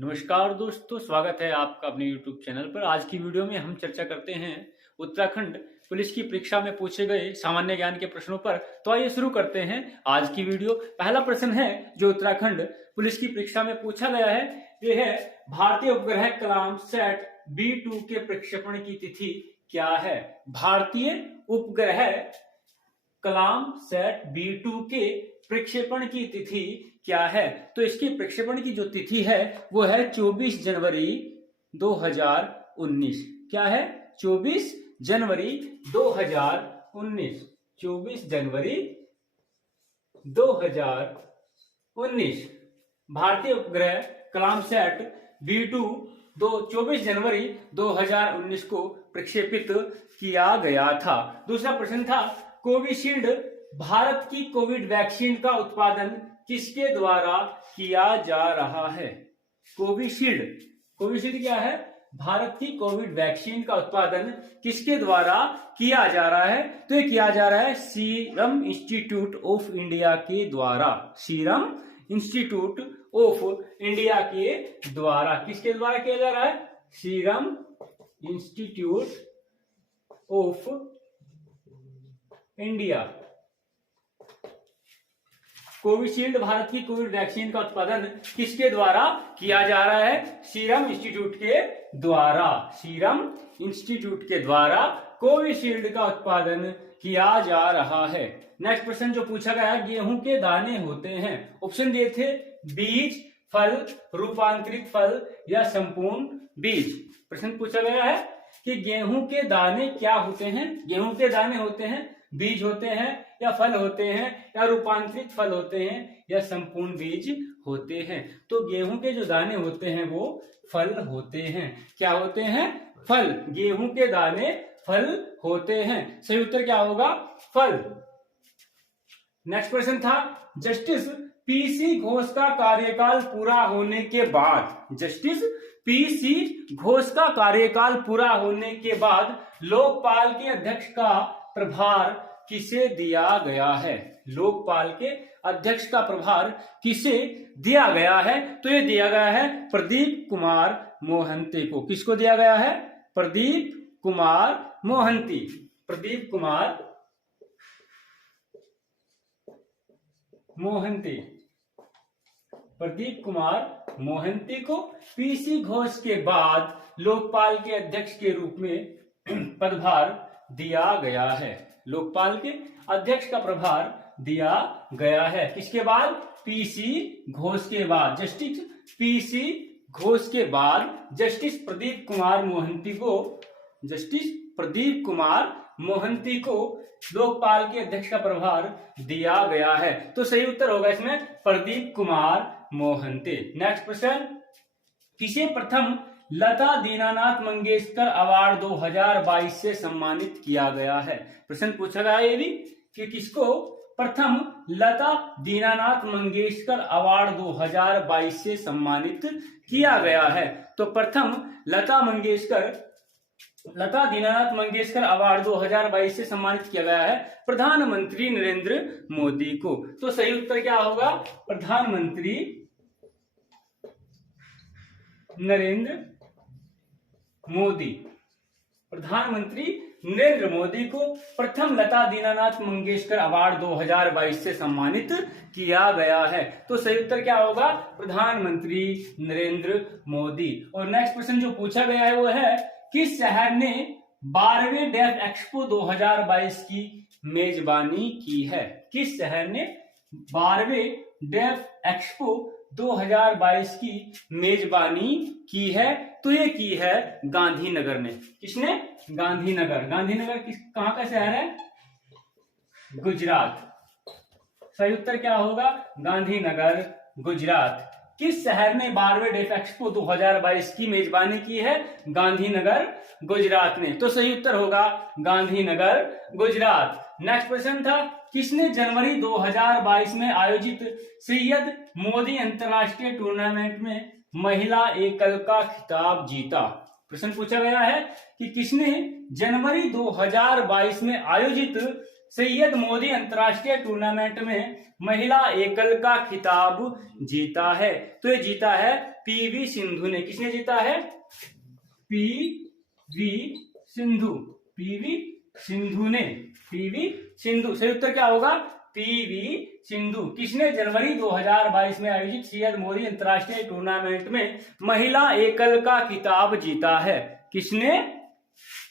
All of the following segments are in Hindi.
नमस्कार दोस्तों, स्वागत है आपका अपने YouTube चैनल पर। आज की वीडियो में हम चर्चा करते हैं उत्तराखंड पुलिस की परीक्षा में पूछे गए सामान्य ज्ञान के प्रश्नों पर। तो आइए शुरू करते हैं आज की वीडियो। पहला प्रश्न है जो उत्तराखंड पुलिस की परीक्षा में पूछा गया है, ये है भारतीय उपग्रह कलाम सैट B2 के प्रक्षेपण की तिथि क्या है। भारतीय उपग्रह कलाम सैट B2 के प्रक्षेपण की तिथि क्या है। तो इसकी प्रक्षेपण की जो तिथि है वो है 24 जनवरी 2019। क्या है? 24 जनवरी 2019। 24 जनवरी 2019 भारतीय उपग्रह कलाम सैट B2 24 जनवरी 2019 को प्रक्षेपित किया गया था। दूसरा प्रश्न था, कोविशील्ड भारत की कोविड वैक्सीन का उत्पादन किसके द्वारा किया जा रहा है। कोविशील्ड क्या है? भारत की कोविड वैक्सीन का उत्पादन किसके द्वारा किया जा रहा है। तो ये किया जा रहा है सीरम इंस्टीट्यूट ऑफ इंडिया के द्वारा। सीरम इंस्टीट्यूट ऑफ इंडिया के द्वारा। किसके द्वारा किया जा रहा है? Serum institute of India. Covishield Bharat की कोविड वैक्सीन का उत्पादन किसके द्वारा किया जा रहा है? सीरम इंस्टीट्यूट के द्वारा। सीरम इंस्टीट्यूट के द्वारा कोविशील्ड का उत्पादन किया जा रहा है। नेक्स्ट प्रश्न जो पूछा गया, गेहूं के दाने होते हैं। ऑप्शन दिए थे बीज, फल, रूपांतरित फल या संपूर्ण बीज। प्रश्न पूछा गया है कि गेहूं के दाने क्या होते हैं। गेहूं के दाने होते हैं, बीज होते हैं या फल होते हैं या रूपांतरित फल होते हैं या संपूर्ण बीज होते हैं। तो गेहूं के जो दाने होते हैं वो फल होते हैं। क्या होते हैं? फल। गेहूं के दाने फल होते हैं। सही उत्तर क्या होगा? फल। नेक्स्ट प्रश्न था, जस्टिस पीसी घोष का कार्यकाल पूरा होने के बाद, जस्टिस पीसी घोष का कार्यकाल पूरा होने के बाद लोकपाल के अध्यक्ष का प्रभार किसे दिया गया है। लोकपाल के अध्यक्ष का प्रभार किसे दिया गया है। तो ये दिया गया है प्रदीप कुमार मोहंती को। किसको दिया गया है? प्रदीप कुमार मोहंती। प्रदीप कुमार मोहंती। प्रदीप कुमार मोहंती को पीसी घोष के बाद लोकपाल के अध्यक्ष के रूप में पदभार दिया गया है। लोकपाल के अध्यक्ष का प्रभार दिया गया है। किसके बाद? पीसी घोष के बाद। जस्टिस पीसी घोष के बाद जस्टिस प्रदीप कुमार मोहंती को, जस्टिस प्रदीप कुमार मोहंती को लोकपाल के अध्यक्ष का प्रभार दिया गया है। तो सही उत्तर होगा इसमें प्रदीप कुमार मोहंती। नेक्स्ट प्रश्न, किसे प्रथम लता दीनानाथ मंगेशकर अवार्ड 2022 से सम्मानित किया गया है। प्रश्न पूछा गया ये भी कि किसको प्रथम लता दीनानाथ मंगेशकर अवार्ड 2022 से सम्मानित किया गया है। तो प्रथम लता दीनानाथ मंगेशकर अवार्ड 2022 से सम्मानित किया गया है प्रधानमंत्री नरेंद्र मोदी को। तो सही उत्तर क्या होगा? प्रधानमंत्री नरेंद्र मोदी। प्रधानमंत्री नरेंद्र मोदी को प्रथम लता दीनानाथ मंगेशकर अवार्ड 2022 से सम्मानित किया गया है। तो सही उत्तर क्या होगा? प्रधानमंत्री नरेंद्र मोदी। और नेक्स्ट प्रश्न जो पूछा गया है वो है, किस शहर ने 12वें डेफ एक्सपो 2022 की मेजबानी की है। किस शहर ने 12वें डेफ एक्सपो 2022 की मेजबानी की है। तो ये की है गांधीनगर ने। किसने? गांधीनगर। गांधीनगर कहां का शहर है? गुजरात। सही उत्तर क्या होगा? गांधीनगर, गुजरात। किस शहर ने 12वें डेफ एक्सपो 2022 की मेजबानी की है? गांधीनगर, गुजरात ने। तो सही उत्तर होगा गांधीनगर, गुजरात। नेक्स्ट प्रश्न था, किसने जनवरी 2022 में आयोजित सैयद मोदी अंतरराष्ट्रीय टूर्नामेंट में महिला एकल का खिताब जीता। प्रश्न पूछा गया है कि किसने जनवरी 2022 में आयोजित सैयद मोदी अंतरराष्ट्रीय टूर्नामेंट में महिला एकल का खिताब जीता है। तो ये जीता है पीवी सिंधु ने। किसने जीता है? पीवी सिंधु, पीवी सिंधु ने, पीवी सिंधु। सही उत्तर क्या होगा? पीवी सिंधु। किसने जनवरी 2022 में आयोजित सैयद मोदी अंतरराष्ट्रीय टूर्नामेंट में महिला एकल का खिताब जीता है? किसने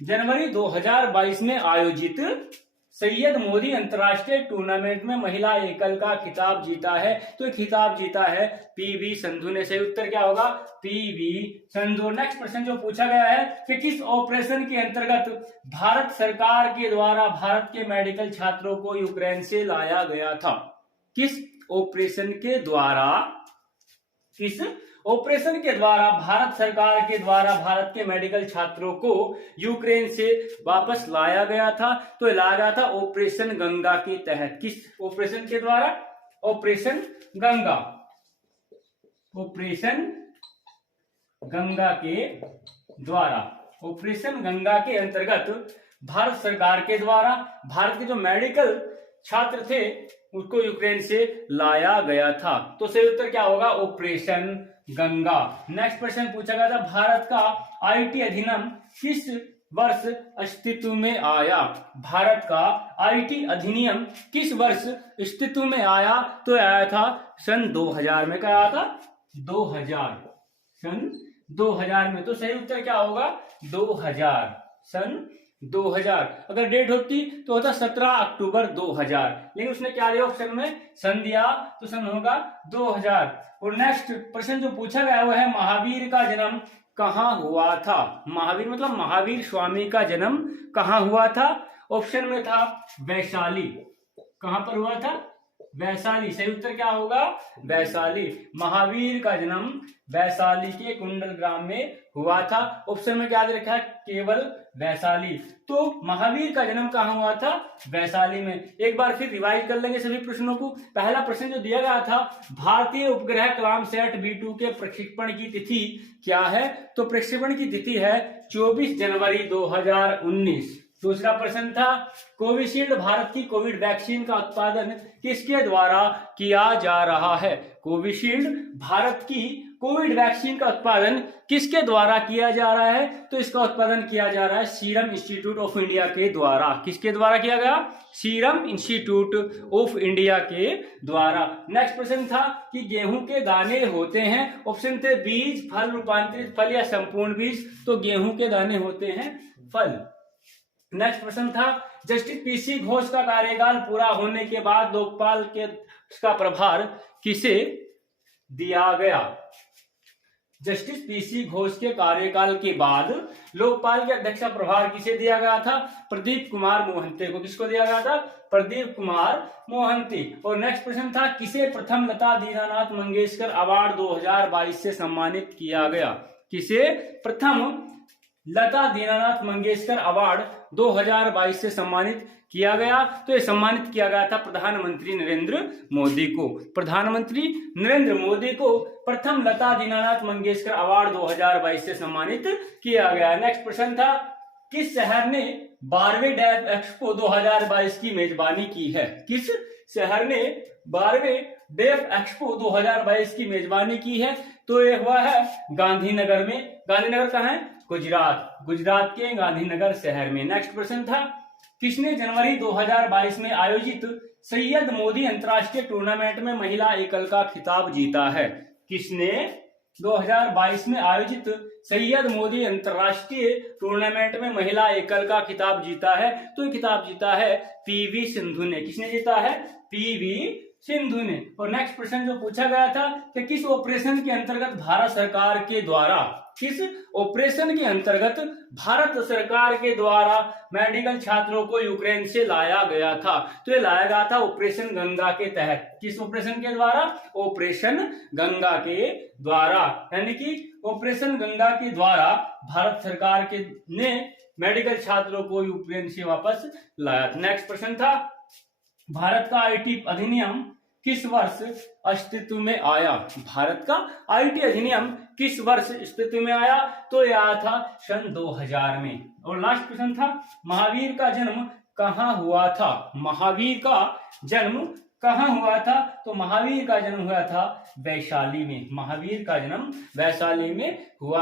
जनवरी 2022 में आयोजित सैयद मोदी अंतरराष्ट्रीय टूर्नामेंट में महिला एकल का खिताब जीता है? तो खिताब जीता है पीवी संधू ने। सही उत्तर क्या होगा? पीवी संधू। नेक्स्ट प्रश्न जो पूछा गया है कि किस ऑपरेशन के अंतर्गत भारत सरकार के द्वारा भारत के मेडिकल छात्रों को यूक्रेन से लाया गया था? किस ऑपरेशन के द्वारा, किस ऑपरेशन के द्वारा भारत सरकार के द्वारा भारत के मेडिकल छात्रों को यूक्रेन से वापस लाया गया था? तो लाया गया था ऑपरेशन गंगा के तहत। किस ऑपरेशन के द्वारा? ऑपरेशन गंगा, ऑपरेशन गंगा के द्वारा। ऑपरेशन गंगा के अंतर्गत भारत सरकार के द्वारा भारत के जो मेडिकल छात्र थे उसको यूक्रेन से लाया गया था। तो सही उत्तर क्या होगा? ऑपरेशन गंगा। नेक्स्ट प्रश्न पूछा गया था भारत का आईटी अधिनियम किस वर्ष अस्तित्व में आया? भारत का आईटी अधिनियम किस वर्ष अस्तित्व में आया? तो आया था सन 2000 में। क्या आया था? 2000, सन 2000 में। तो सही उत्तर क्या होगा? 2000, सन 2000। अगर डेट होती तो होता 17 अक्टूबर 2000, लेकिन उसने क्या दिया ऑप्शन में? सन दिया, तो सन होगा 2000। और नेक्स्ट प्रश्न जो पूछा गया वो है महावीर का जन्म कहाँ हुआ था? महावीर मतलब महावीर स्वामी का जन्म कहाँ हुआ था? ऑप्शन में था वैशाली। कहां पर हुआ था? वैशाली। सही उत्तर क्या होगा? वैशाली। महावीर का जन्म वैशाली के कुंडल ग्राम में हुआ था। ऑप्शन में क्या दे रखा है? केवल वैशाली। तो महावीर का जन्म कहाँ हुआ था? वैशाली में। एक बार फिर रिवाइज कर लेंगे सभी प्रश्नों को। पहला प्रश्न जो दिया गया था, भारतीय उपग्रह कलामसैट B2 के प्रक्षेपण की तिथि क्या है? तो प्रक्षेपण की तिथि है 24 जनवरी 2019। दूसरा प्रश्न था कोविशील्ड भारत की कोविड वैक्सीन का उत्पादन किसके द्वारा किया जा रहा है? कोविशील्ड भारत की कोविड वैक्सीन का उत्पादन किसके द्वारा किया जा रहा है? तो इसका उत्पादन किया जा रहा है सीरम इंस्टीट्यूट ऑफ इंडिया के द्वारा। किसके द्वारा किया गया? सीरम इंस्टीट्यूट ऑफ इंडिया के द्वारा। नेक्स्ट प्रश्न था कि गेहूं के दाने होते हैं, ऑप्शन थे बीज, फल, रूपांतरित फल या संपूर्ण बीज। तो गेहूं के दाने होते हैं फल। नेक्स्ट प्रश्न था जस्टिस पीसी घोष का कार्यकाल पूरा होने के बाद लोकपाल के का प्रभार किसे दिया गया? जस्टिस पीसी घोष के कार्यकाल के बाद लोकपाल के अध्यक्ष का प्रभार किसे दिया गया था? प्रदीप कुमार मोहंती को। किसको दिया गया था? प्रदीप कुमार मोहंती। और नेक्स्ट प्रश्न था किसे प्रथम लता दीनानाथ मंगेशकर अवार्ड 2022 से सम्मानित किया गया? किसे प्रथम लता दीनानाथ मंगेशकर अवार्ड 2022 से सम्मानित किया गया? तो ये सम्मानित किया गया था प्रधानमंत्री नरेंद्र मोदी को। प्रधानमंत्री नरेंद्र मोदी को प्रथम लता दीनानाथ मंगेशकर अवार्ड 2022 से सम्मानित किया गया। नेक्स्ट प्रश्न था किस शहर ने 12वें डेफ एक्सपो 2022 की मेजबानी की है? किस शहर ने 12वें डेफ एक्सपो 2022 की मेजबानी की है? तो ये हुआ है गांधीनगर में। गांधीनगर कहाँ है? गुजरात। गुजरात के गांधीनगर शहर में। नेक्स्ट प्रश्न था किसने जनवरी 2022 में आयोजित सैयद मोदी अंतरराष्ट्रीय टूर्नामेंट में महिला एकल का खिताब जीता है? किसने 2022 में आयोजित सैयद मोदी अंतरराष्ट्रीय टूर्नामेंट में महिला एकल का खिताब जीता है? तो ये खिताब जीता है पीवी सिंधु ने। किसने जीता है? पीवी सिंधु ने। और नेक्स्ट प्रश्न जो पूछा गया था कि किस ऑपरेशन के अंतर्गत भारत सरकार के द्वारा, किस ऑपरेशन के अंतर्गत भारत सरकार के द्वारा मेडिकल छात्रों को यूक्रेन से लाया गया था? तो ये लाया गया था ऑपरेशन गंगा के तहत। किस ऑपरेशन के द्वारा? ऑपरेशन गंगा के द्वारा। यानी कि ऑपरेशन गंगा के द्वारा भारत सरकार के ने मेडिकल छात्रों को यूक्रेन से वापस लाया। नेक्स्ट प्रश्न था भारत का आईटी अधिनियम किस वर्ष अस्तित्व में आया? भारत का आईटी अधिनियम किस वर्ष अस्तित्व में आया? तो यह आया था सन 2000 में। और लास्ट प्रश्न था महावीर का जन्म कहाँ हुआ था? महावीर का जन्म कहाँ हुआ था? तो महावीर का जन्म हुआ था वैशाली में। महावीर का जन्म वैशाली में हुआ।